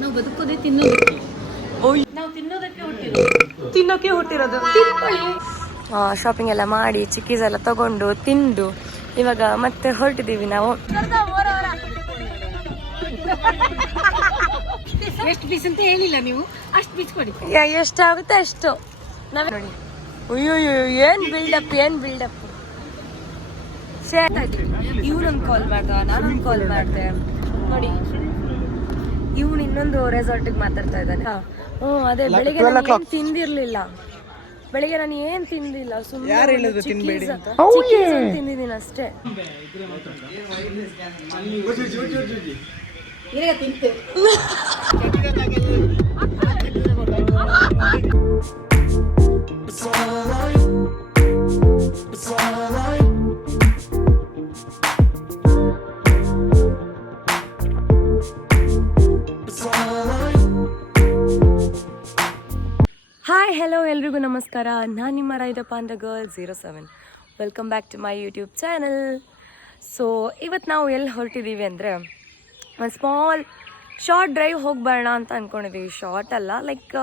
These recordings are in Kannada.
ನಾವು ಬದುಕೋದೇ ತಿನ್ನೋದಕ್ಕೆ. ನಾವು ತಿನ್ನೋದಕ್ಕೆ ಹುಟ್ಟಿರೋದು ತಿನ್ನೋಕೆ ಹುಟ್ಟಿರೋದು ಶಾಪಿಂಗ್ ಎಲ್ಲ ಮಾಡಿ ಚಿಕ್ಕೀಸ್ ಎಲ್ಲ ತಗೊಂಡು ತಿಂದು ಇವಾಗ ಮತ್ತೆ ಹೊರಟಿದ್ದೀವಿ ನಾವು. ಎಷ್ಟು ಪೀಸ್ ಅಂತ ಹೇಳಿಲ್ಲ ನೀವು? ಅಷ್ಟು ಪೀಸ್ ಕೊಡಿ. ಎಷ್ಟಾಗುತ್ತೆ ಅಷ್ಟು. ನಾವೇ ನೋಡಿ. ಅಯ್ಯೋ ಏನ್ ಬಿಲ್ಡಪ್ ಏನ್ ಬಿಲ್ಡಪ್ ಇವನೊಂದು ಕಾಲ್ ಮಾಡ್ದ ನಾನೊಂದು ಕಾಲ್ ಮಾಡಿದೆ. ನೋಡಿ. ಇವನು ಇನ್ನೊಂದು ರೆಸಾರ್ಟಿಗೆ ಮಾತಾಡ್ತಾ ಇದ್ದಾನೆ. ಹ್ಞೂ ಅದೇ ಬೆಳಿಗ್ಗೆ ನಾನು ತಿಂದಿರ್ಲಿಲ್ಲ. ಬೆಳಿಗ್ಗೆ ನಾನು ಏನ್ ತಿಂದಿಲ್ಲ ಸುಮ್ಮನೆ ತಿಂದಿದ್ದೀನಿ ಅಷ್ಟೇ. ಹಾಯ್ ಹೆಲೋ ಎಲ್ರಿಗೂ ನಮಸ್ಕಾರ. ನಾನು ನಿಮ್ಮ ರೈದಪ್ಪ ಅಂದ girl zero seven welcome back to my YouTube channel so ಇವತ್ತು ನಾವು ಎಲ್ಲಿ ಹೊರಟಿದ್ದೀವಿ ಅಂದರೆ, ಒಂದು ಸ್ಮಾಲ್ ಶಾರ್ಟ್ ಡ್ರೈವ್ ಹೋಗಿ ಬರೋಣ ಅಂತ ಅಂದ್ಕೊಂಡಿದ್ದೀವಿ ಶಾರ್ಟ್ ಅಲ್ಲ ಲೈಕ್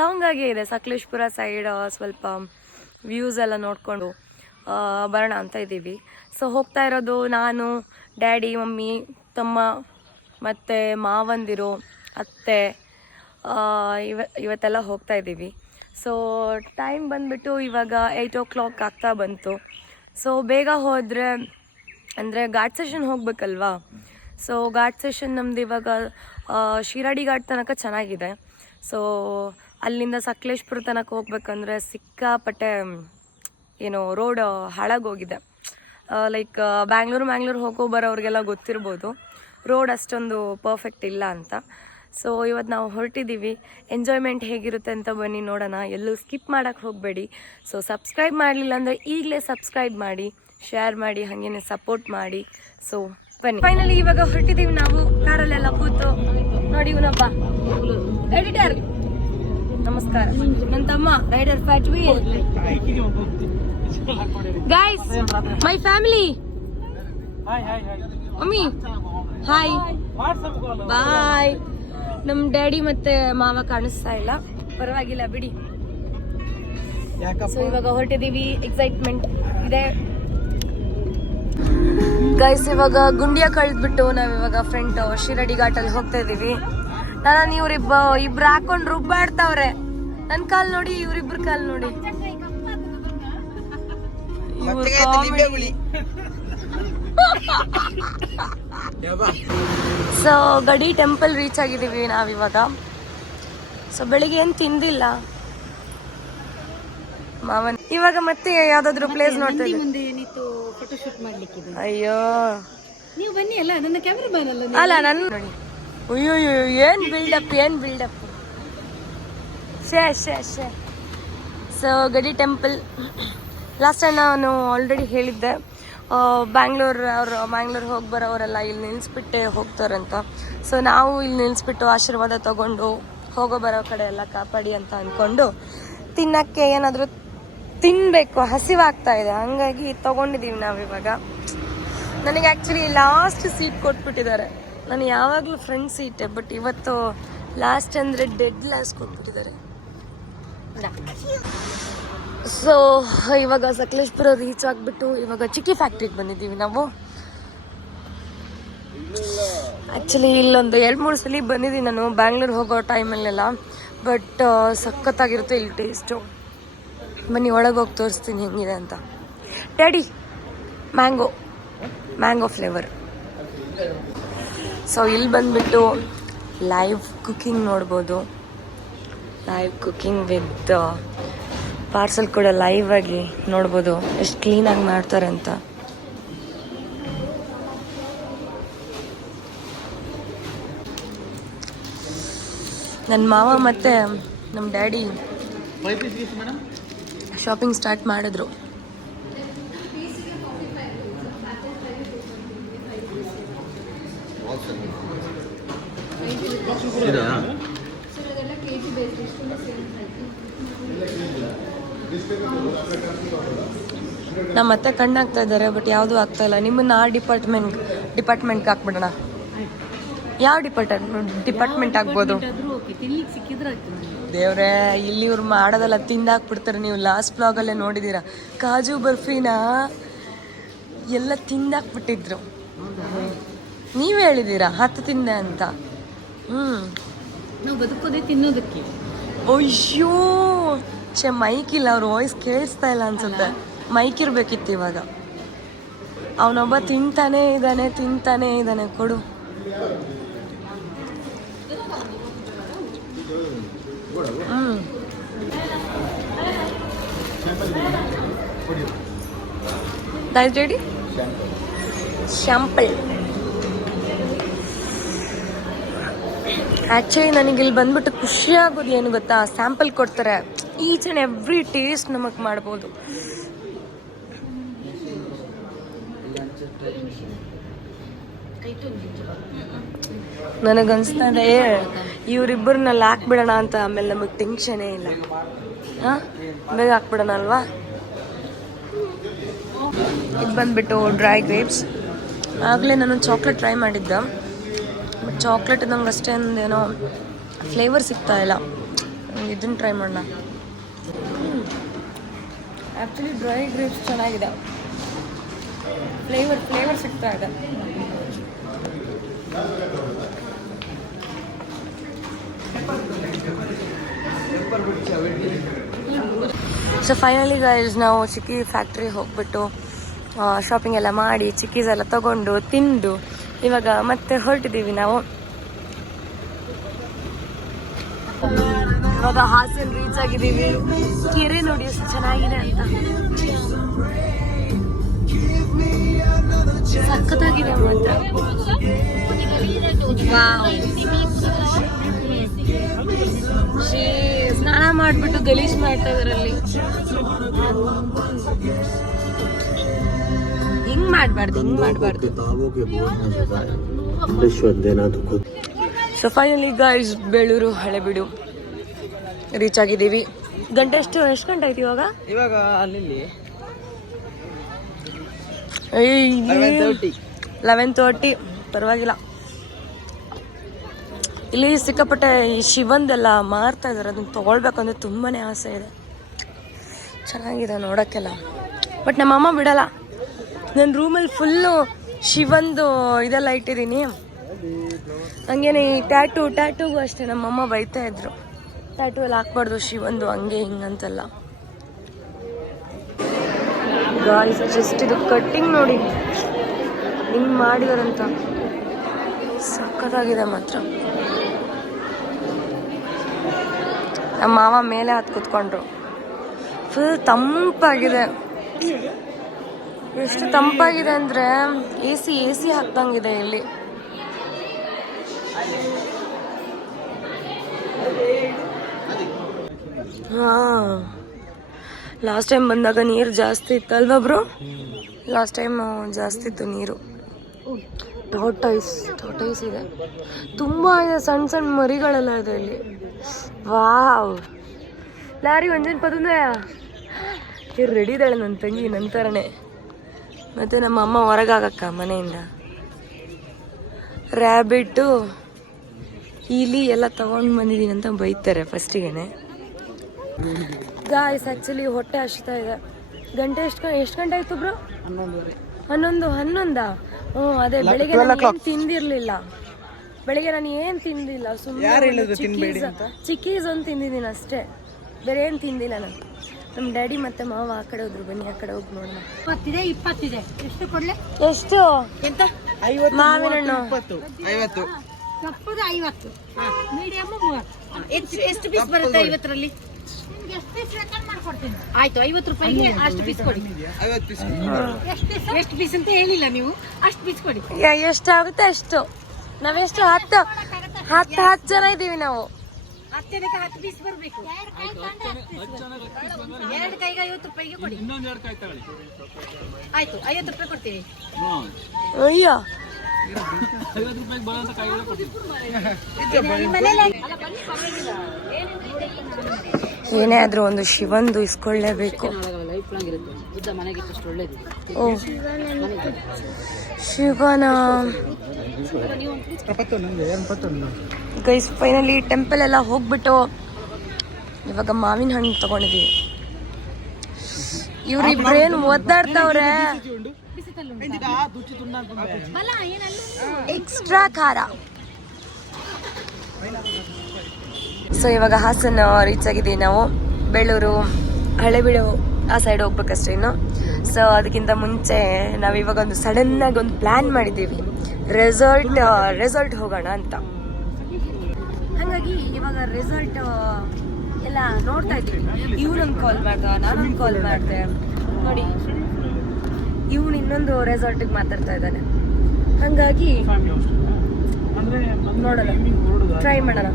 ಲಾಂಗ್ ಆಗೇ ಇದೆ. ಸಕಲೇಶ್ಪುರ ಸೈಡ್ ಸ್ವಲ್ಪ ವ್ಯೂಸ್ ಎಲ್ಲ ನೋಡಿಕೊಂಡು ಬರೋಣ ಅಂತ ಇದ್ದೀವಿ ಸೊ ಹೋಗ್ತಾ ಇರೋದು ನಾನು ಡ್ಯಾಡಿ ಮಮ್ಮಿ, ತಮ್ಮ, ಮತ್ತು ಮಾವಂದಿರು, ಅತ್ತೆ ಇವ, ಇವತ್ತೆಲ್ಲ ಹೋಗ್ತಾ ಇದ್ದೀವಿ ಸೊ ಟೈಮ್ ಬಂದುಬಿಟ್ಟು ಇವಾಗ ಏಯ್ಟ್ ಓ ಕ್ಲಾಕ್ ಆಗ್ತಾ ಬಂತು. ಸೊ ಬೇಗ ಹೋದರೆ, ಅಂದರೆ ಘಾಟ್ ಸೆಷನ್ ಹೋಗಬೇಕಲ್ವಾ? ಸೊ ಘಾಟ್ ಸೆಷನ್ ನಮ್ದು ಇವಾಗ ಶಿರಾಡಿ ಘಾಟ್ ತನಕ ಚೆನ್ನಾಗಿದೆ. ಸೊ ಅಲ್ಲಿಂದ ಸಕಲೇಶ್ಪುರ ತನಕ ಹೋಗ್ಬೇಕಂದ್ರೆ ಸಿಕ್ಕಾಪಟ್ಟೆ, ಏನು ರೋಡ್ ಹಾಳಾಗೋಗಿದೆ. ಲೈಕ್ ಬ್ಯಾಂಗ್ಳೂರು ಮ್ಯಾಂಗ್ಳೂರು ಹೋಗೋ ಬರೋರಿಗೆಲ್ಲ ಗೊತ್ತಿರ್ಬೋದು. ರೋಡ್ ಅಷ್ಟೊಂದು ಪರ್ಫೆಕ್ಟ್ ಇಲ್ಲ ಅಂತ. ಸೊ ಇವತ್ತು ನಾವು ಹೊರಟಿದ್ದೀವಿ ಎಂಜಾಯ್ಮೆಂಟ್ ಹೇಗಿರುತ್ತೆ ಅಂತ ಬನ್ನಿ ನೋಡೋಣ. ಎಲ್ಲೂ ಸ್ಕಿಪ್ ಮಾಡೋಕ್ಕೆ ಹೋಗಬೇಡಿ. ಸೊ ಸಬ್ಸ್ಕ್ರೈಬ್ ಮಾಡಲಿಲ್ಲ ಅಂದರೆ ಈಗಲೇ ಸಬ್ಸ್ಕ್ರೈಬ್ ಮಾಡಿ ಶೇರ್ ಮಾಡಿ ಹಾಗೇನೆ ಸಪೋರ್ಟ್ ಮಾಡಿ. ಸೊ ಬನ್ನಿ. ಫೈನಲಿ ಇವಾಗ ಹೊರಟಿದ್ದೀವಿ ನಾವು. ಕಾರಲ್ಲೆಲ್ಲ ಕೂತು ನೋಡಿ ಇವನಪ್ಪ ಎಡಿಟರ್ ನಮಸ್ಕಾರ. ನನ್ನ ತಮ್ಮ rider fat wheel guys my family mummy. Hi bye ನಮ್ ಡ್ಯಾಡಿ ಮತ್ತೆ ಮಾವ ಕಾಣಿಸ್ತಾ ಇಲ್ಲ. ಪರವಾಗಿಲ್ಲ ಬಿಡಿ. ಸೊ ಇವಾಗ ಹೊರಟಿದೀವಿ ಎಕ್ಸೈಟ್ಮೆಂಟ್ ಇದೆ. ಗೈಸ್ ಇವಾಗ ಗುಂಡಿಯ ಕಳೆದ್ಬಿಟ್ಟು ನಾವ್ ಇವಾಗ ಫ್ರೆಂಡ್ ಶಿರಡಿ ಘಾಟಲ್ಲಿ ಹೋಗ್ತಾ ಇದೀವಿ ನಾನು ಇವ್ರಿಬ್ಬ ಇಬ್ರು ಹಾಕೊಂಡು ರುಬ್ಬಾಡ್ತಾವ್ರೆ ನನ್ ಕಾಲ್ ನೋಡಿ ಇವ್ರಿಬ್ರು ಕಾಲ್ ನೋಡಿ. ಸೊ ಗಡಿ ಟೆಂಪಲ್ ರೀಚ್ ಆಗಿದ್ದೀವಿ ನಾವಿವಾಗ. ಸೊ ಬೆಳಿಗ್ಗೆ ಏನು ತಿಂದಿಲ್ಲ? ಮಾವನ್. ಇವಾಗ ಮತ್ತೆ ಯಾವ್ದಾದ್ರು ಪ್ಲೇಸ್ ನೋಡ್ತೀವಿ ಮುಂದೆ ಏನಿತ್ತು ಮಾಡ್ಲಿಕ್ಕಿದೆ? ಅಯ್ಯೋ. ನೀವು ಬನ್ನಿ ಅಲ್ಲ ನನ್ನ ಕ್ಯಾಮ್ರಾಮನ್ ಅಲ್ಲ. ಅಲ್ಲ ನನ್ನ ನೋಡಿ ಅಯ್ಯೋ ಏನ್ ಬಿಲ್ಡಪ್ ಏನ್ ಬಿಲ್ಡಪ್ ಶೇ ಶೇ ಶೇ. ಸೊ ಗಡಿ ಟೆಂಪಲ್ ಲಾಸ್ಟ್ ಟೈಮ್ ನಾನು ಆಲ್ರೆಡಿ ಹೇಳಿದ್ದೆ. ಬ್ಯಾಂಗ್ಳೂರ್ ಅವರು ಬ್ಯಾಂಗ್ಳೂರ್ ಹೋಗಿ ಬರೋರೆಲ್ಲ ಇಲ್ಲಿ ನಿಲ್ಲಿಸ್ಬಿಟ್ಟೆ ಹೋಗ್ತಾರಂತ. ಸೊ ನಾವು ಇಲ್ಲಿ ನಿಲ್ಲಿಸ್ಬಿಟ್ಟು ಆಶೀರ್ವಾದ ತಗೊಂಡು ಹೋಗೋ ಬರೋ ಕಡೆ ಎಲ್ಲ ಕಾಪಾಡಿ ಅಂತ ಅಂದ್ಕೊಂಡು ತಿನ್ನಕ್ಕೆ ಏನಾದರೂ ತಿನ್ನಬೇಕು ಹಸಿವಾಗ್ತಾ ಇದೆ. ಹಂಗಾಗಿ ತಗೊಂಡಿದ್ದೀವಿ ನಾವಿವಾಗ ನನಗೆ ಆ್ಯಕ್ಚುಲಿ ಲಾಸ್ಟ್ ಸೀಟ್ ಕೊಟ್ಬಿಟ್ಟಿದ್ದಾರೆ. ನಾನು ಯಾವಾಗಲೂ ಫ್ರೆಂಡ್ ಸೀಟೆ ಬಟ್ ಇವತ್ತು ಲಾಸ್ಟ್ ಅಂದರೆ ಡೆಡ್ ಲಾಸ್ಟ್ ಕೊಟ್ಬಿಟ್ಟಿದ್ದಾರೆ. ಸೊ ಇವಾಗ ಸಕಲೇಶ್ಪುರ ರೀಚ್ ಆಗಿಬಿಟ್ಟು ಇವಾಗ ಚಿಕ್ಕಿ ಫ್ಯಾಕ್ಟ್ರಿಗೆ ಬಂದಿದ್ದೀವಿ ನಾವು. ಆ್ಯಕ್ಚುಲಿ ಇಲ್ಲೊಂದು ಎರಡು ಮೂರು ಸಲ ಬಂದಿದ್ದೀನಿ ನಾನು, ಬ್ಯಾಂಗ್ಳೂರ್ ಹೋಗೋ ಟೈಮಲ್ಲೆಲ್ಲ ಬಟ್ ಸಖತ್ತಾಗಿರುತ್ತೆ ಇಲ್ಲಿ ಟೇಸ್ಟು ಬನ್ನಿ, ಒಳಗೆ ಹೋಗಿ ತೋರಿಸ್ತೀನಿ ಹೆಂಗಿದೆ ಅಂತ. Daddy mango mango flavour so ಇಲ್ಲಿ ಬಂದುಬಿಟ್ಟು ಲೈವ್ ಕುಕ್ಕಿಂಗ್ ನೋಡ್ಬೋದು. ಲೈವ್ ಕುಕ್ಕಿಂಗ್ ವಿತ್ ಪಾರ್ಸಲ್ ಕೂಡ ಲೈವ್ ಆಗಿ ನೋಡ್ಬೋದು. ಎಷ್ಟು ಕ್ಲೀನಾಗಿ ಮಾಡ್ತಾರೆ ಅಂತ. ನನ್ನ ಮಾವ ಮತ್ತೆ ನಮ್ಮ ಡ್ಯಾಡಿ ಶಾಪಿಂಗ್ ಸ್ಟಾರ್ಟ್ ಮಾಡಿದ್ರು. ನಮ್ಮ ಅತ್ತೆ ಕಣ್ಣಾಗ್ತಾ ಇದ್ದಾರೆ ಬಟ್ ಯಾವುದೂ ಆಗ್ತಾ ಇಲ್ಲ. ನಿಮ್ಮನ್ನ ಆ ಡಿಪಾರ್ಟ್ಮೆಂಟ್ ಡಿಪಾರ್ಟ್ಮೆಂಟ್ಗೆ ಹಾಕ್ಬಿಡೋಣ. ಯಾವ ಡಿಪಾರ್ಟ್ಮೆಂಟ್ ಡಿಪಾರ್ಟ್ಮೆಂಟ್ ಆಗ್ಬೋದು? ದೇವ್ರೆ ಇಲ್ಲಿ ಇವ್ರು ಮಾಡೋದೆಲ್ಲ ತಿಂದಾಕ್ಬಿಡ್ತಾರೆ. ನೀವು ಲಾಸ್ಟ್ ಬ್ಲಾಗಲ್ಲೇ ನೋಡಿದೀರ. ಕಾಜು ಬರ್ಫಿನ ಎಲ್ಲ ತಿಂದಾಕ್ಬಿಟ್ಟಿದ್ರು. ನೀವು ಹೇಳಿದ್ದೀರಾ ಹತ್ತು ತಿಂದೆ ಅಂತ. ಹ್ಞೂ ನಾವು ಬದುಕೋದೇ ತಿನ್ನೋದಕ್ಕೆ. ಅಯ್ಯೋ! ಛೆ ಮೈಕ್ ಇಲ್ಲ, ಅವ್ರ ವಾಯ್ಸ್ ಕೇಳಿಸ್ತಾ ಇಲ್ಲ ಅನ್ಸುತ್ತೆ. ಮೈಕ್ ಇರ್ಬೇಕಿತ್ತು ಇವಾಗ. ಅವನೊಬ್ಬ ತಿಂತಾನೆ ಇದ್ದಾನೆ ತಿಂತಾನೆ ಇದ್ದಾನೆ, ಕೊಡು. ಹ್ಞೂ ರೆಡಿ ಶಾಂಪಲ್ ಆ್ಯಕ್ಚುಲಿ ನನಗೆ ಇಲ್ಲಿ ಬಂದ್ಬಿಟ್ಟು ಖುಷಿ ಆಗೋದು ಏನು ಗೊತ್ತಾ? ಸ್ಯಾಂಪಲ್ ಕೊಡ್ತಾರೆ. ಈಚ್ ಆ್ಯಂಡ್ ಎವ್ರಿ ಟೇಸ್ಟ್ ನಮಗೆ ಮಾಡ್ಬೋದು. ನನಗನ್ಸ್ತದೆ ಇವರಿಬ್ಬರನ್ನೆಲ್ಲ ಹಾಕ್ಬಿಡೋಣ ಅಂತ ಆಮೇಲೆ ನಮಗೆ ಟೆನ್ಷನೇ ಇಲ್ಲ. ಹಾಂ? ಬೇಗ ಹಾಕ್ಬಿಡೋಣ ಅಲ್ವಾ? ಇದು ಬಂದ್ಬಿಟ್ಟು ಡ್ರೈ ಗ್ರೇಪ್ಸ್ ಆಗಲೇ ನಾನು ಚಾಕ್ಲೇಟ್ ಟ್ರೈ ಮಾಡಿದ್ದೆ. ಬಟ್ ಚಾಕ್ಲೇಟ್ ನಂಗೆ ಅಷ್ಟೇ ಏನೋ ಫ್ಲೇವರ್ ಸಿಗ್ತಾ ಇಲ್ಲ. ಇದನ್ನು ಟ್ರೈ ಮಾಡೋಣ. ಆ್ಯಕ್ಚುಲಿ ಡ್ರೈ ಗ್ರೇಪ್ಸ್ ಚೆನ್ನಾಗಿದೆ. ಫ್ಲೇವರ್ ಫ್ಲೇವರ್ ಸಿಗ್ತಾ ಇದೆ. ಸೊ ಫೈನಲಿ ಗೈಸ್ ನಾವು ಚಿಕ್ಕಿ ಫ್ಯಾಕ್ಟ್ರಿಗೆ ಹೋಗ್ಬಿಟ್ಟು ಶಾಪಿಂಗ್ ಎಲ್ಲ ಮಾಡಿ ಚಿಕ್ಕೀಸ್ ಎಲ್ಲ ತಗೊಂಡು, ತಿಂದು, ಇವಾಗ ಮತ್ತೆ ಹೊರಟಿದ್ದೀವಿ ನಾವು. ಇವಾಗ ಹಾಸನ್ ರೀಚ್ ಆಗಿದ್ದೀವಿ. ಕೆರೆ ನೋಡಿ ಎಷ್ಟು ಚೆನ್ನಾಗಿದೆ ಅಂತ. ಸಖತ್ತಾಗಿದೆ ಮಾತ್ರ. ಸ್ನಾನ ಮಾಡಿಬಿಟ್ಟು ಗಲೀಜ್ ಮಾಡ್ತಾ ಇದರಲ್ಲಿ. ಹಿಂಗ್ ಮಾಡಬಾರ್ದು ಹಿಂಗ್ ಮಾಡಬಾರ್ದು. So finally guys Belur Halebidu reach ಆಗಿದ್ದೀವಿ. ಗಂಟೆ ಎಷ್ಟು ಎಷ್ಟು ಗಂಟೆ ಆಯ್ತು ಇವಾಗ? ಇವಾಗ ಅಲ್ಲಿ ಲೆವೆನ್ ತರ್ಟಿ ಪರವಾಗಿಲ್ಲ. ಇಲ್ಲಿ ಸಿಕ್ಕಾಪಟ್ಟೆ ಈ ಶಿವಂದೆಲ್ಲ ಮಾರ್ತಾ ಇದ್ದಾರೆ ಅದನ್ನ ತಗೊಳ್ಬೇಕಂದ್ರೆ ತುಂಬಾ ಆಸೆ ಇದೆ. ಚೆನ್ನಾಗಿದೆ ನೋಡೋಕ್ಕೆಲ್ಲ. ಬಟ್ ನಮ್ಮಮ್ಮ ಬಿಡಲ್ಲ. ನನ್ನ ರೂಮಲ್ಲಿ ಫುಲ್ಲು ಶಿವಂದು ಇದೆಲ್ಲ ಇಟ್ಟಿದ್ದೀನಿ. ಹಂಗೇನೆ ಈ ಟ್ಯಾಟು ಟ್ಯಾಟೂಗೂ ಅಷ್ಟೇ ನಮ್ಮಮ್ಮ ಬೈತಾ ಇದ್ರು. ಟ್ಯಾಟು ಎಲ್ಲ ಹಾಕ್ಬಾರ್ದು ಶಿವಂದು ಹಂಗೆ ಹಿಂಗಂತೆಲ್ಲ ಗಾಯ್ಸ್ ಜಸ್ಟ್ ಇದು ಕಟ್ಟಿಂಗ್ ನೋಡಿ. ಹಿಂಗೆ ಮಾಡಿದಾರಂತ. ಸಕ್ಕತ್ತಾಗಿದೆ ಮಾತ್ರ. ನಮ್ಮ ಮಾವ ಮೇಲೆ ಹತ್ತು ಕುತ್ಕೊಂಡ್ರು. ಫುಲ್ ತಂಪಾಗಿದೆ. ಎಷ್ಟು ತಂಪಾಗಿದೆ ಅಂದ್ರೆ ಎ ಸಿ ಎ ಸಿ ಹಾಕ್ದಂಗಿದೆ ಇಲ್ಲಿ. ಹಾ. ಲಾಸ್ಟ್ ಟೈಮ್ ಬಂದಾಗ ನೀರು ಜಾಸ್ತಿ ಇತ್ತಲ್ವ ಬ್ರೋ ಲಾಸ್ಟ್ ಟೈಮ್ ಜಾಸ್ತಿ ಇತ್ತು ನೀರು. ಟೋಟೈಸ್ ಟೋಟೈಸ್ ಇದೆ. ತುಂಬ ಇದೆ ಸಣ್ಣ ಸಣ್ಣ ಮರಿಗಳೆಲ್ಲ ಇದೆ ಇಲ್ಲಿ. ವಾವ್ ಲಾರಿ ಒಂಜನ್ ಪದಂದಯ ಇವ್ರು ರೆಡಿ ಇದ್ದಾಳೆ ನನ್ನ ತಂಗಿ ನನ್ನ ಥರನೇ ಮತ್ತು ನಮ್ಮ ಅಮ್ಮ ಹೊರಗಾಗಕ್ಕ ಮನೆಯಿಂದ. ರ್ಯಾಬಿಟ್ಟು ಇಲಿ ಎಲ್ಲ ತಗೊಂಡು ಬಂದಿದ್ದೀನಿ ಅಂತ ಬೈತಾರೆ ಫಸ್ಟಿಗೆನೆ ಗಾಯ್ಸ್ ಆ್ಯಕ್ಚುಲಿ ಹೊಟ್ಟೆ ಹಚ್ತಾ ಇದೆ. ಗಂಟೆ ಎಷ್ಟು ಎಷ್ಟು ಗಂಟೆ ಆಯ್ತು ಬ್ರೋ ಹನ್ನೊಂದುವರೆ. ಹನ್ನೊಂದು ಹನ್ನೊಂದಾ? ಹ್ಞೂ ಅದೇ ಬೆಳಿಗ್ಗೆ ನಾನು ತಿಂದಿರಲಿಲ್ಲ ತಿಂದಿರ್ಲಿಲ್ಲ. ಬೆಳಿಗ್ಗೆ ನಾನು ಏನು ತಿಂದಿಲ್ಲ ಸುಮ್ಮನೆ ಚಿಕ್ಕೀಸ್ ಚಿಕ್ಕೀಸ್ ಒಂದು ತಿಂದಿದ್ದೀನಿ ಅಷ್ಟೇ. ಬೇರೆ ಏನು ತಿಂದಿಲ್ಲ ನಾನು. ನಮ್ಮ ಡ್ಯಾಡಿ ಮತ್ತೆ ಮಾವ ಆ ಕಡೆ ಹೋದ್ರು ಬನ್ನಿ ಆ ಕಡೆ ಹೋಗಿ ನೋಡೋಣ. ಇಪ್ಪತ್ತಿದೆ ಇಪ್ಪತ್ತಿದೆ. ಎಷ್ಟು ಕೊಡ್ಲೆ? ಎಷ್ಟು? ಎಂತ? ಮಾವಿನ ಹಣ್ಣು ಇಪ್ಪತ್ತು. ಐವತ್ತು. ಕಪ್ಪದ ಐವತ್ತು. ಮೀಡಿಯಮ್ ಮೂವತ್ತು. ಎಷ್ಟು ಎಷ್ಟು ಪೀಸ್ ಬರುತ್ತೆ ಐವತ್ತರಲ್ಲಿ? ಆಯ್ತು. ಐವತ್ತು ರೂಪಾಯಿಗೆ ಅಷ್ಟು ಪೀಸ್ ಕೊಡಿ. ಎಷ್ಟು ಪೀಸ್ ಅಂತ ಹೇಳಿಲ್ಲ ನೀವು. ಅಷ್ಟು ಪೀಸ್ ಕೊಡಿ. ಎಷ್ಟಾಗುತ್ತೆ ಅಷ್ಟು? ನಾವೆಷ್ಟು ಹತ್ತು ಹತ್ತು ಹತ್ತು ಜನ ಇದ್ದೀವಿ ನಾವು. ಹತ್ತದಕ್ಕೆ ಹತ್ತು ಪೀಸ್ ಬರಬೇಕು. ಎರಡು ಕೈಗೆ ಐವತ್ತು ರೂಪಾಯಿಗೆ ಕೊಡಿ. ಆಯ್ತು ಐವತ್ತು ರೂಪಾಯಿ ಕೊಡ್ತೀವಿ ಅಯ್ಯೋ. ಏನೇ ಆದ್ರೂ ಒಂದು ಶಿವಂದು ಇಸ್ಕೊಳ್ಳೇಬೇಕು. ಓ. ಶಿವನ. ಗೈಸ್ ಫೈನಲಿ ಟೆಂಪಲ್ ಎಲ್ಲ ಹೋಗ್ಬಿಟ್ಟು ಇವಾಗ ಮಾವಿನ ಹಣ್ಣು ತಗೊಂಡಿದೀವಿ. ಇವ್ರಿಬ್ರೇನ್ ಒದ್ದಾಡ್ತಾವ್ರೆ? ಎಕ್ಸ್ಟ್ರಾ ಖಾರ. ಸೊ ಇವಾಗ ಹಾಸನ ರೀಚ್ ಆಗಿದ್ದೀವಿ ನಾವು ಬೆಳ್ಳೂರು ಹಳೆಬೀಡು ಆ ಸೈಡ್ ಹೋಗ್ಬೇಕಷ್ಟೇ ಇನ್ನು. ಸೊ ಅದಕ್ಕಿಂತ ಮುಂಚೆ ನಾವು ಇವಾಗ ಒಂದು ಸಡನ್ ಆಗಿ ಒಂದು ಪ್ಲ್ಯಾನ್ ಮಾಡಿದ್ದೀವಿ. ರೆಸಾರ್ಟ್ ರೆಸಾರ್ಟ್ ಹೋಗೋಣ ಅಂತ. ಹಾಗಾಗಿ ಇವಾಗ ರೆಸಾರ್ಟ್ ಎಲ್ಲ ನೋಡ್ತಾ ಇದ್ದೀವಿ. ಇವನೊಂದು ಕಾಲ್ ಮಾಡ್ದ ನಾನೊಂದು ಕಾಲ್ ಮಾಡಿದೆ. ನೋಡಿ ಇವನು ಇನ್ನೊಂದು ರೆಸಾರ್ಟಿಗೆ ಮಾತಾಡ್ತಾ ಇದ್ದಾನೆ. ಹಾಗಾಗಿ ನೋಡೋಣ. ಟ್ರೈ ಮಾಡೋಣ.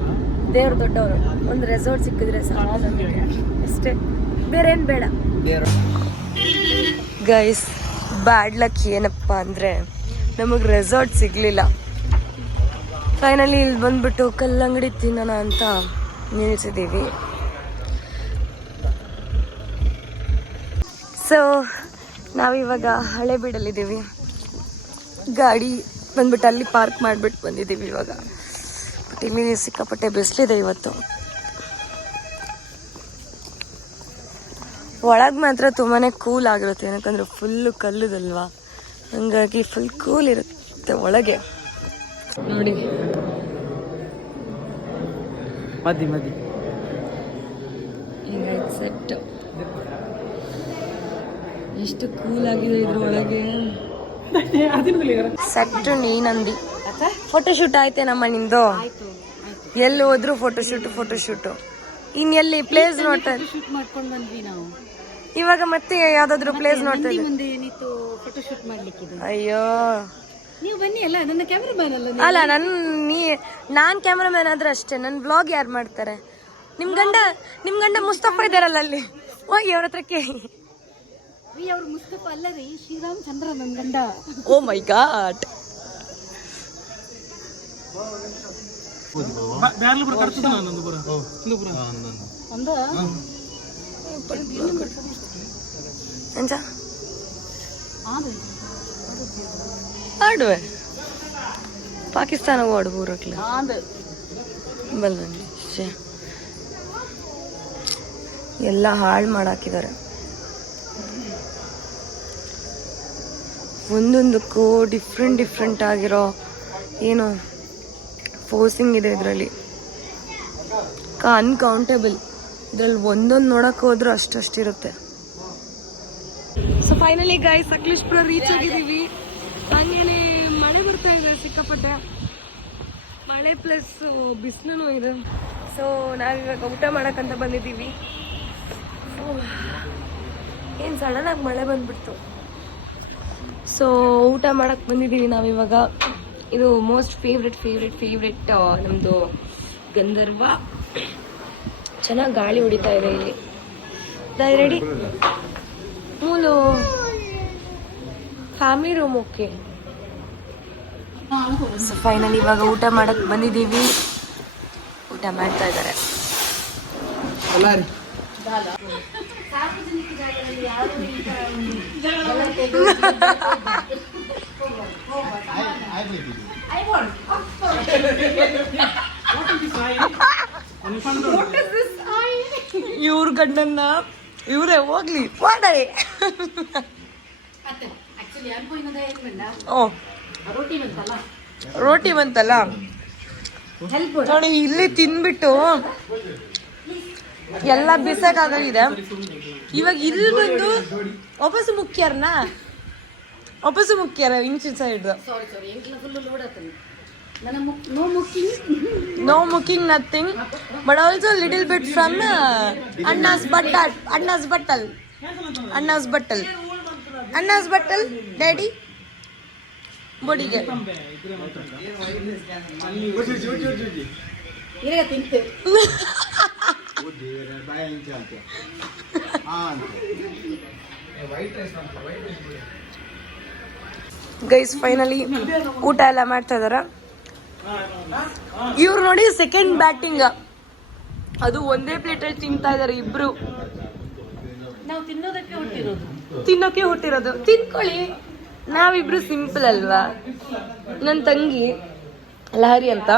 ದೇವ್ರು ದೊಡ್ಡವರು. ಒಂದು ರೆಸಾರ್ಟ್ ಸಿಕ್ಕಿದ್ರೆ ಅಷ್ಟೇ. ಬೇರೆ ಏನು ಬೇಡ. ಗೈಸ್ ಬ್ಯಾಡ್ ಲಕ್ ಏನಪ್ಪ ಅಂದರೆ ನಮಗೆ ರೆಸಾರ್ಟ್ ಸಿಗಲಿಲ್ಲ. ಫೈನಲಿ ಇಲ್ಲಿ ಬಂದ್ಬಿಟ್ಟು ಕಲ್ಲಂಗಡಿ ತಿನ್ನೋಣ ಅಂತ ನಿಲ್ಲಿಸಿದ್ದೀವಿ ಸೊ ನಾವಿವಾಗ ಹಳೆಬೀಡಲ್ಲಿದ್ದೀವಿ. ಗಾಡಿ ಬಂದ್ಬಿಟ್ಟು ಅಲ್ಲಿ ಪಾರ್ಕ್ ಮಾಡಿಬಿಟ್ಟು ಬಂದಿದ್ದೀವಿ ಇವಾಗ. ಇಲ್ಲಿ ಸಿಕ್ಕಾಪಟ್ಟೆ ಬಿಸಿಲಿದೆ ಇವತ್ತು. ಒಳಗೆ ಮಾತ್ರ ತುಂಬಾ ಕೂಲ್ ಆಗಿರುತ್ತೆ. ಏನಕ್ಕಂದ್ರೆ ಫುಲ್ಲು ಕಲ್ಲುದಲ್ವಾ? ಹಂಗಾಗಿ ಫುಲ್ ಕೂಲ್ ಇರುತ್ತೆ ಒಳಗೆ. ನೋಡಿ. ಮದಿ ಮದಿ. ಈಗ ಸೆಟ್ ಎಷ್ಟು ಕೂಲ್ ಆಗಿದೆ ಇದ್ರ ಒಳಗೆ ಸೆಟ್ ನೀನಂದಿ ಫೋಟೋಶೂಟ್ ಆಯ್ತೇನಮ್ಮ ನಿಂದು? ಎಲ್ಲಿ ಹೋದ್ರು ಫೋಟೋಶೂಟ್ ಫೋಟೋಶೂಟ್ ಇನ್ ಎಲ್ಲಿ ಪ್ಲೇಸ್ ನೋಡ್ತಾರೆ ಶೂಟ್ ಮಾಡ್ಕೊಂಡು ಬಂದ್ವಿ ನಾವು. ಇವಾಗ ಮತ್ತೆ ಯಾವ್ದಾದ್ರು ಪ್ಲೇಸ್ ನೋಡ್ತಾರೆ ಮುಂದೆ ಏನಿತ್ತು ಅಯ್ಯೋ. ನೀವು ಬನ್ನಿ ಅಲ್ಲ ನನ್ನ ಕ್ಯಾಮ್ರಾಮನ್ ಅಲ್ಲ. ಅಲ್ಲ ನನ್ ನೀ ನಾನ್ ಕ್ಯಾಮ್ರಾಮನ್ ಆದ್ರೆ ಅಷ್ಟೇ ನನ್ ಬ್ಲಾಗ್ ಯಾರು ಮಾಡ್ತಾರೆ? ನಿಮ್ ಗಂಡ ನಿಮ್ ಗಂಡ ಮುಸ್ತಫಾ ಇದಾರಲ್ಲ ಅಲ್ಲಿ? ಹೋಗಿ ಅವ್ರ ಹತ್ರ ಕೇಳಿ. ಅವ್ರು ಮುಸ್ತಫಾ ಅಲ್ಲ ರೀ ಶ್ರೀರಾಮ್ ಚಂದ್ರ ನನ್ ಗಂಡ. ಓ ಮೈ ಗಾಡ್ ಒಂದ? ಎಂಚ ಆದು ಆಡುವೆ. ಪಾಕಿಸ್ತಾನ ಓಡು ಊರಕ್ಲೆ. ಬಲ್ಲ. ಎಲ್ಲ ಹಾಳು ಮಾಡಾಕಿದ್ದಾರೆ ಒಂದೊಂದಕ್ಕೂ ಡಿಫ್ರೆಂಟ್ ಡಿಫ್ರೆಂಟ್ ಆಗಿರೋ ಏನು ಫೋರ್ಸಿಂಗ್ ಇದೆ ಇದರಲ್ಲಿ. ಅನ್ಕೌಂಟೇಬಲ್ ಇದ್ರಲ್ಲಿ ಒಂದೊಂದು ನೋಡಕ್ ಹೋದ್ರೂ ಅಷ್ಟಷ್ಟಿರುತ್ತೆ. So finally guys Sakleshpur reach ಆಗಿದ್ದೀವಿ ಹಂಗೇನೆ ಮಳೆ ಬರ್ತಾ ಇದೆ ಸಿಕ್ಕಾಪಟ್ಟೆ. ಮಳೆ ಪ್ಲಸ್ ಬಿಸಿಲು ಇದೆ. ಸೊ ನಾವಿವಾಗ ಊಟ ಮಾಡೋಕ್ಕಂತ ಬಂದಿದ್ದೀವಿ. ಏನು ಸಡನ್ ಆಗಿ ಮಳೆ ಬಂದ್ಬಿಡ್ತು. ಸೊ ಊಟ ಮಾಡೋಕ್ಕೆ ಬಂದಿದ್ದೀವಿ ನಾವಿವಾಗ. ಇದು ಮೋಸ್ಟ್ ಫೇವ್ರೆಟ್ ಫೇವ್ರೆಟ್ ಫೇವ್ರೆಟ್ ನಮ್ಮದು ಗಂಧರ್ವ. ಚೆನ್ನಾಗಿ ಗಾಳಿ ಹೊಡಿತಾ ಇದೆ ಇಲ್ಲಿ. ರೆಡಿ ಮೂಲು. Family room okay final finally ಇವಾಗ ಊಟ ಮಾಡಕ್ ಬಂದಿದ್ದೀವಿ. ಊಟ ಮಾಡ್ತಾ ಇದ್ದಾರೆ. ಇವ್ರ ಗಂಡನ್ನ ಇವರೇ ಹೋಗ್ಲಿ ಮಾಡಿ ರೋಟಿ ಬಂತಲ್ಲ? ನೋಡಿ ಇಲ್ಲಿ ತಿನ್ಬಿಟ್ಟು ಎಲ್ಲ ಬಿಸಾಕಾಗಿದೆ ಇವಾಗ ಇಲ್ಲಿ ಬಂದು ವಾಪಸ್ ಮುಖ್ಯರ್ನ? ವಾಪಸ್ ಮುಖ್ಯರ ಇಂಚಿನ ಸೈಡ್ ಸಾರಿ ಸಾರಿ ಎಂಟ್ಲ ಫುಲ್ ಲೋಡ್ ಆತನ ನನ್ನ no mocking no mocking nothing but also little bit from ಅಣ್ಣಾಸ್ ಬಟ್ಟಲ್ ಅಣ್ಣಾಸ್ ಬಟ್ಟಲ್ ಅಣ್ಣಾಸ್ ಬಟ್ಟಲ್ ಅಣ್ಣಾಸ್ ಬಟ್ಟಲ್ ಡ್ಯಾಡಿ ಬೊಡಿಗೆ ವೈಟ್ ತಿಂತೆ. ಗೈಸ್ ಫೈನಲಿ ಊಟ ಎಲ್ಲ ಮಾಡ್ತಾ ಇದಾರ? ಇವ್ರು ನೋಡಿ ಸೆಕೆಂಡ್ ಬ್ಯಾಟಿಂಗ್ ಅದು ಒಂದೇ ಪ್ಲೇಟಲ್ಲಿ ತಿಂತಾ ಇದಾರೆ ಇಬ್ರು. ನಾವು ತಿನ್ನೋದಕ್ಕೆ ಹುಟ್ಟಿರೋದು ತಿನ್ನೋಕೆ ಹುಟ್ಟಿರೋದು ತಿನ್ಕೊಳ್ಳಿ. ನಾವಿಬ್ರು ಸಿಂಪಲ್ ಅಲ್ವಾ? ನನ್ನ ತಂಗಿ ಲಹರಿ ಅಂತ.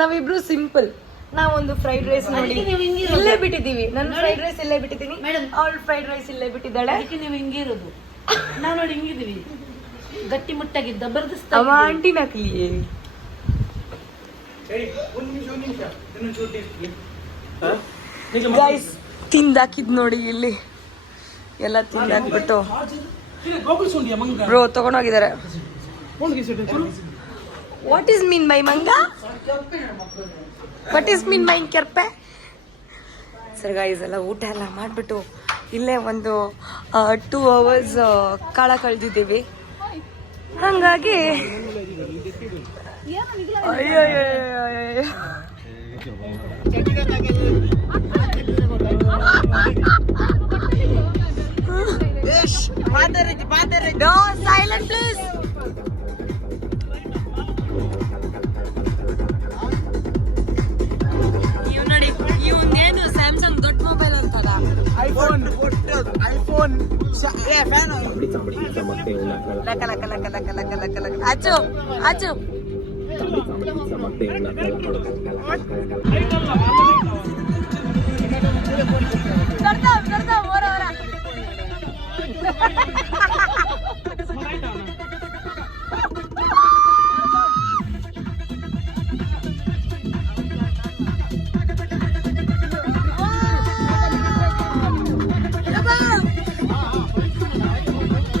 ನಾವಿಬ್ರು ಸಿಂಪಲ್ ನಾವೊಂದು ಫ್ರೈಡ್ ರೈಸ್ ನೋಡಿ. ಇಲ್ಲೇ ಬಿಟ್ಟಿದ್ದೀವಿ. ನನ್ನ ಫ್ರೈಡ್ ರೈಸ್ ಇಲ್ಲೇ ಬಿಟ್ಟಿದ್ದೀನಿ. ಅವಳು ಫ್ರೈಡ್ ರೈಸ್ ಇಲ್ಲೇ ಬಿಟ್ಟಿದ್ದಾಳೆ. ನೀವು ಹಿಂಗಿರೋದು. ನಾವು ನೋಡಿ ಹಿಂಗಿದೀವಿ ಗಟ್ಟಿ ಮುಟ್ಟಾಗಿ ಜಬರ್ದಸ್ತ್ ಅವ ಆಂಟಿ ನಕಲಿ. ಗೈಸ್ ತಿಂದಾಕಿದ್ ನೋಡಿ ಇಲ್ಲಿ. ಎಲ್ಲ ತಿಂದಾಕ್ಬಿಟ್ಟು ಬ್ರೋ ತಗೊಂಡೋಗಿದ್ದಾರೆ. ವಾಟ್ ಈಸ್ ಮೀನ್ ಮೈ ಮಂಗ? ವಾಟ್ ಈಸ್ ಮೀನ್ ಮೈ ಕೆರ್ಪೆ? ಸರ್ ಗೈಸ್ ಎಲ್ಲ ಊಟ ಎಲ್ಲ ಮಾಡಿಬಿಟ್ಟು ಇಲ್ಲೇ ಒಂದು ಟೂ ಅವರ್ಸ್ ಕಾಳ ಕಳೆದಿದ್ದೀವಿ. ಹಾಗಾಗಿ. No, silent please. ಇವ್ ನೋಡಿ ಇವನೇನು ಸ್ಯಾಮ್ಸಂಗ್ ದೊಡ್ಡ ಮೊಬೈಲ್ ಅಂತಾರ iPhone iPhone ha ha ha ha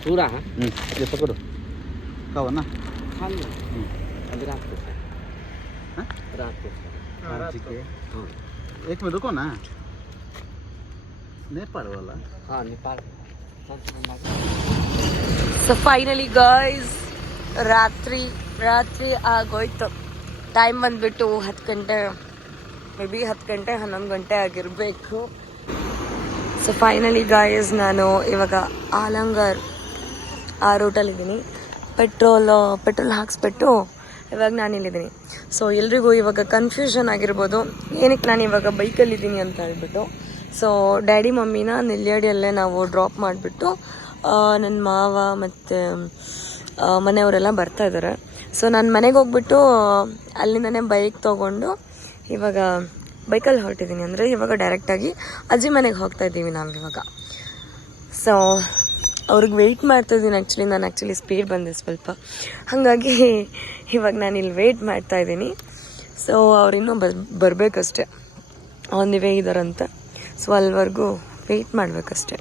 पूरा हम्म ये पकड़ो कहो ना अभी रात को हाँ? रात को हाँ एक में रुको ना नेपाल वाला हाँ नेपाल ಸೊ ಫೈನಲಿ ಗೈಸ್ ರಾತ್ರಿ ರಾತ್ರಿ ಆಗೋಯ್ತು ಟೈಮ್ ಬಂದ್ಬಿಟ್ಟು ಹತ್ತು ಗಂಟೆ ಮೇ ಬಿ ಹತ್ತು ಗಂಟೆ ಹನ್ನೊಂದು ಗಂಟೆ ಆಗಿರಬೇಕು ಸೊ ಫೈನಲಿ ಗಾಯಸ್ ನಾನು ಇವಾಗ ಆಲಂಗರ್ ಆ ರೂಟಲ್ಲಿದ್ದೀನಿ ಪೆಟ್ರೋಲ್ ಪೆಟ್ರೋಲ್ ಹಾಕ್ಸ್ಬಿಟ್ಟು ಇವಾಗ ನಾನು ಇಲ್ಲಿದ್ದೀನಿ. ಸೊ ಎಲ್ರಿಗೂ ಇವಾಗ ಕನ್ಫ್ಯೂಷನ್ ಆಗಿರ್ಬೋದು. ಏನಕ್ಕೆ ನಾನು ಇವಾಗ ಬೈಕಲ್ಲಿದ್ದೀನಿ ಅಂತ ಹೇಳ್ಬಿಟ್ಟು. ಸೊ ಡ್ಯಾಡಿ ಮಮ್ಮಿನ ನೆಲ್ಯಾಡಿಯಲ್ಲೇ ನಾವು ಡ್ರಾಪ್ ಮಾಡಿಬಿಟ್ಟು ನನ್ನ ಮಾವ ಮತ್ತು ಮನೆಯವರೆಲ್ಲ ಬರ್ತಾ ಇದ್ದಾರೆ. ಸೊ ನಾನು ಮನೆಗೆ ಹೋಗ್ಬಿಟ್ಟು ಅಲ್ಲಿಂದನೇ ಬೈಕ್ ತೊಗೊಂಡು ಇವಾಗ ಬೈಕಲ್ಲಿ ಹೊರಟಿದ್ದೀನಿ ಅಂದರೆ ಇವಾಗ ಡೈರೆಕ್ಟಾಗಿ ಅಜ್ಜಿ ಮನೆಗೆ ಹೋಗ್ತಾ ಇದ್ದೀವಿ ನಾವು ಇವಾಗ. ಸೊ ಅವ್ರಿಗೆ ವೆಯ್ಟ್ ಮಾಡ್ತಾ ಇದ್ದೀನಿ ಆ್ಯಕ್ಚುಲಿ ನಾನು ಆ್ಯಕ್ಚುಲಿ ಸ್ಪೀಡ್ ಬಂದೆ ಸ್ವಲ್ಪ. ಹಾಗಾಗಿ ಇವಾಗ ನಾನು ಇಲ್ಲಿ ವೆಯ್ಟ್ ಮಾಡ್ತಾ ಇದ್ದೀನಿ. ಸೊ ಅವ್ರಿನ್ನೂ ಬರ್, ಬರಬೇಕಷ್ಟೆ. ಆನ್ ದಿ ವೇ ಇದಾರಂತ ಸೊ ಅಲ್ಲಿವರೆಗೂ ವೆಯ್ಟ್ ಮಾಡಬೇಕಷ್ಟೆ.